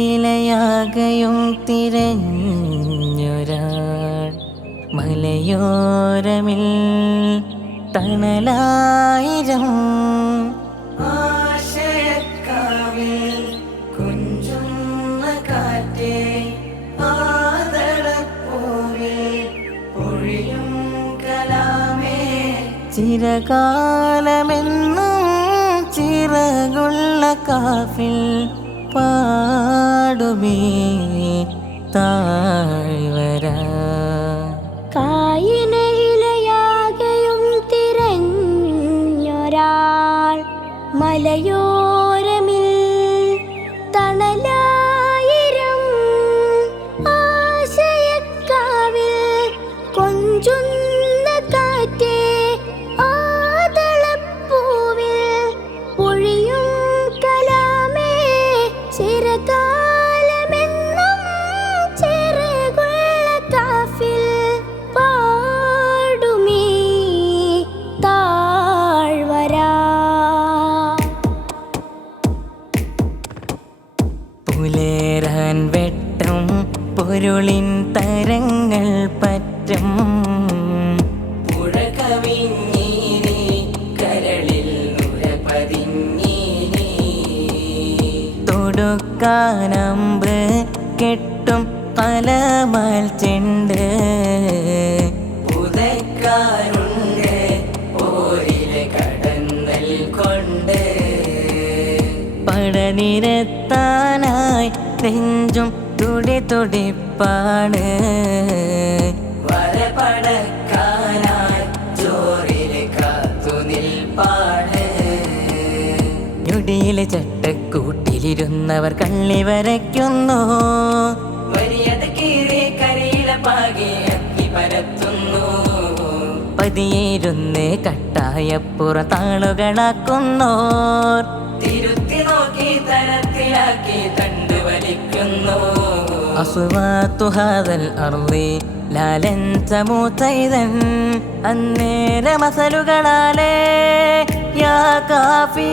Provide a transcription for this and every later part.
കായിനയിലയാകയും തിരഞ്ഞൊരാൾ മലയോരമിൽ തണലായിരം ആശയക്കാവിൽ കുഞ്ചുന്ന കാറ്റേ ആദരപ്പൂവിൽ പൊഴിയും കലാമേ ചിരകാലമെന്നും ചിറകുള്ള കാഫിൽ പാടുമേ താഴ്വര കായിനയിലയാകയും തിരഞ്ഞൊരാൾ മലയോരമിൽ തണലായിരം ആശയക്കാവിൽ കൊഞ്ചുന്ന കാറ്റേ ആദളപ്പൂവിൽ പൊഴിയും കലാമേ ചിരകാലമെന്നും ചിറകുള്ള കാഫിൽ പാടുമേ താഴ്വര പുലരാൻ വെട്ടം പൊരുളിൻ തരങ്ങൾ പറ്റും പുഴ കവിഞ്ഞീനി കരളിൽ നുര പതിഞ്ഞീനി തൊടുക്കാനമ്പ് കെട്ടും പലമാൽ ചെണ്ട് ഉദയ്ക്കാറുണ്ട് ഓരിലെ കടന്നൽ കൊണ്ട് പടനിരത്താനായി നെഞ്ചും തുടിപ്പാണ് വരപടക്കാനായി ചോറിലെ കാത്തു നിൽപ്പാണ് ഞൊടിയിലെ ചട്ടക്കൂട്ടിലിരുന്നവർ കള്ളി വരയ്ക്കുന്നു വലിയത് കീറി കരയില പാകെ അക്കി പരത്തുന്നു പതിയിരുന്ന് കട്ടായപ്പുറ താളുകളാക്കുന്നോർ തിരുത്തി നോക്കി തരത്തിലാക്കി തണ്ട് വലിക്കുന്നു അസ്വാത്തു ഹാദൽ അർളി ലാലൻ സമൂതൈദൻ അന്നേര മസലുകളാലേ യാ കാഫി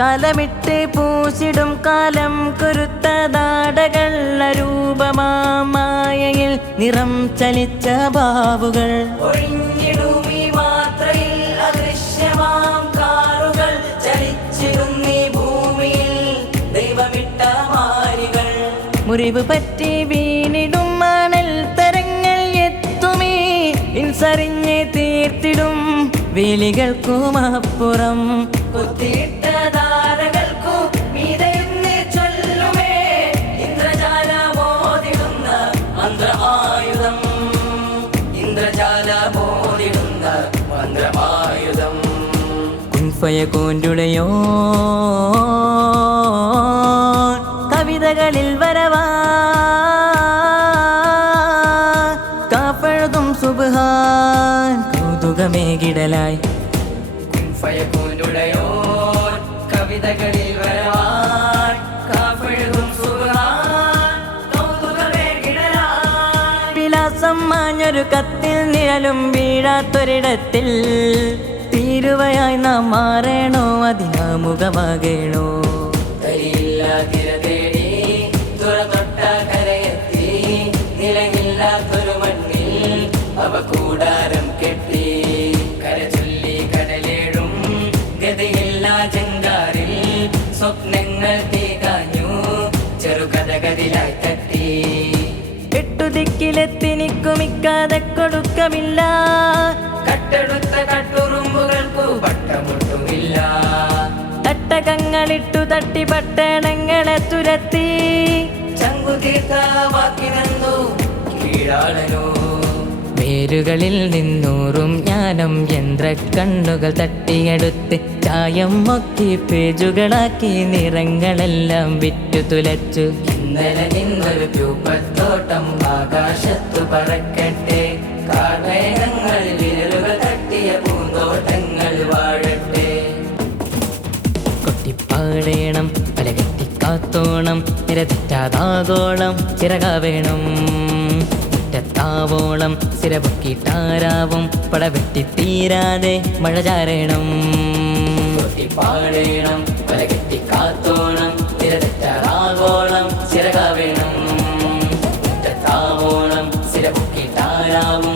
കാലമിട്ട് പൂശിടും കാലം കുരുത്ത നാടകൾ രൂപമായയിൽ നിറം ചലിച്ച ബാവുകൾ ഒഴിഞ്ഞിടുമീ മാത്രയിൽ അദൃശ്യമാം കാറുകൾ ചലിച്ചിടുന്നീ ഭൂമിയിൽ ദൈവമിട്ട മാരികൾ മുറിവ് പറ്റി വീണിടും മണൽ തരങ്ങൾ എത്തുമീ ഇൻസറിഞ്ഞ് തീർത്തിടും വേലികൾക്കുമപ്പുറം കുത്തിയിട്ട ധാരകൾക്കു മീതയെന്ന് ചൊല്ലുമേ ഇന്ദ്രജാല ബോധിടുന്ന മന്ത്രമായുധം ഇന്ദ്രജാല ബോധിടുന്ന മന്ത്രമായുധം കുൻഫയകൂൻ്റുടയോ കവിതകളിൽ വരവാ കാപ്പഴുതും സുബ്ഹാൻ കൗതുകമേകിടലായി കുൻഫയകൂൻ്റുടയോ കവിതകളിൽ വരവാൻ കാപ്പഴുതും സുബ്ഹാൻ കൗതുകമേകിടലായി വിലാസം മാഞ്ഞൊരു കത്തിൽ നിഴലും വീഴാത്തൊരിടത്തിൽ തീരുവയായി നാം മാറേണോ അതിനാമുഖമാകേണോ തേടി തുറതൊട്ട കരയെത്തി നിലയില്ലാത്തൊരു മണ്ണിൽ അവ കൂടാരം കെട്ടി കരചൊല്ലി കടലേഴും ഗതിയില്ലാ ജങ്കാറിൽ സ്വപ്നങ്ങൾ തീകാഞ്ഞു ചെറുകഥകളിലായി തട്ടി എട്ടു ദിക്കിലെത്തി നിക്കുമിക്കാതെ കൊടുക്കമില്ല കട്ടെടുത്ത കട്ടുറുമ്പുകൾക്കു പട്ടമുട്ടുമില്ല തട്ടകങ്ങളിട്ടു തട്ടി പട്ടണങ്ങളെ തുരത്തി ചങ്കുതീർത്ത വാക്കിനു കീഴാളനോ വേരുകളിൽ നിന്നൂറും ജ്ഞാനം യന്ത്രക്കണ്ണുകൾ തട്ടിയെടുത്ത് ചായം മൊക്കി പേജുകളാക്കി നിറങ്ങളെല്ലാം വിറ്റു തുലച്ചു. ഇന്നലെ നിന്നൊരു രൂപത്തോട്ടം ആകാശത്തു പറക്കട്ടെ, കാർമേഘങ്ങളിൽ വിരലുകൾ തട്ടിയ പൂന്തോട്ടങ്ങൾ വാഴട്ടെ. കൊട്ടിപ്പാടേണം പല കെട്ടിക്കാത്തോണം, നിരതെറ്റാതാകോളം ചിറകാവേണം. മുറ്റത്താവോളം സിരപൊക്കിട്ടാരാവും പടവെട്ടിത്തീരാതെ മഴ ചാരേണം. കൊട്ടിപ്പാടേണം പല കെട്ടിക്കാത്തോണം, നിരതെറ്റാതാകോളം ചിറകാവേണം. മുറ്റത്താവോളം സിരപൊക്കിട്ടാരാവും